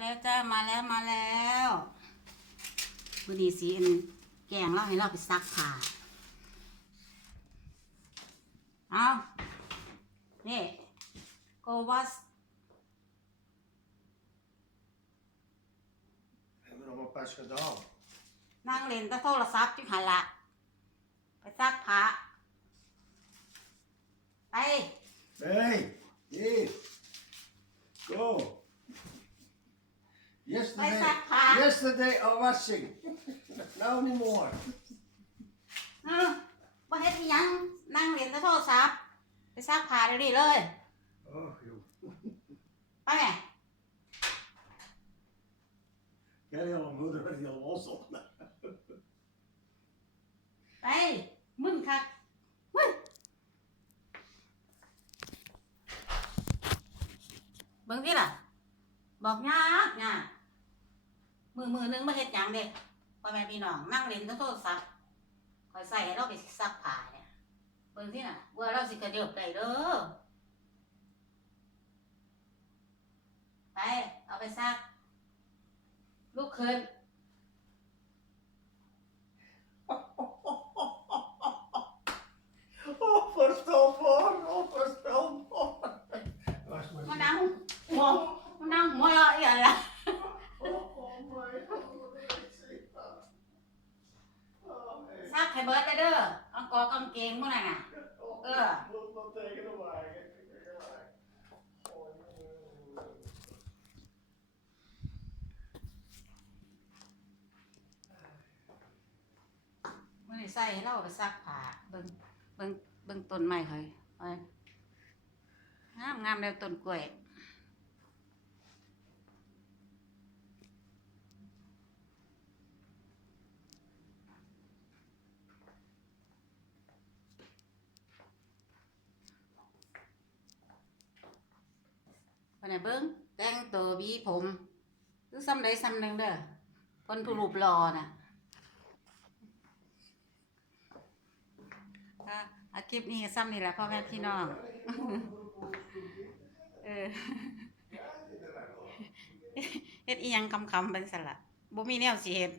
แล้วจ้ามาแล้วมาแล้วพอดีสีอันแกงเราให้เราไปซักผ้าเอานี่โกวัส Hebben we nog maar pas gedaan. นั่งเล่นแต่โทรศัพท์จุหันละไปซักผ้าไป Hey, hier. Go. ไป Yesterday, ซักผ้า yesterday I washing. now no more. เออบ่เฮ็ดอิหยังนั่งเล่นแต่โทรศัพท์ไปซักผ้าเดี๋ยวนี้เลย Oh, joh. ไปแม่ Jij die al moeder werd die al los op. ไปมึนคักมึนเบิ่งที่ล่ะ บอกยากยาก มือมือนึงมาเฮ็ดหยังเด็กพ่อแม่พี่น้องนั่งเล่นโทรศัพท์คอยใส่ให้เราไปซักผ้าเนี่ยเบิ่งที่น่ะว่าเราสิกระเดือบได้เด้อไป เอาไปซัก ลูกคืน Oh, verstelbaar. Oh, verstelbaar. Was มา maar นั่งหัวมานั่งหัวเราะอีกอะไร Oh, oh my god. Oh, hey. ซัก ให้เบิร์ดเลยเด้อเอากอกางเกงมื่อนั้นน่ะ Oh, Ja. Moet maar tegen de wagen. Oh, jongen. มื่อนี้ใส่ให้เราไปซักผ้าเบิ่งเบิ่งเบิ่งต้นไม้เฮ้ยไปงามงามแล้วต้นกล้วย วันนี้เบิ่งแต่งตัวบีผมคือซ้ำใดซ้ำหนึ่งเด้อคนผู้รูปรอน่ะอะอาคลิปนี้ซ้ำนี่แหละพ่อแม่พี่น้องเออเฮ็ดอีหยังคำๆเป็นสละบ่มีแนวสิเฮ็ด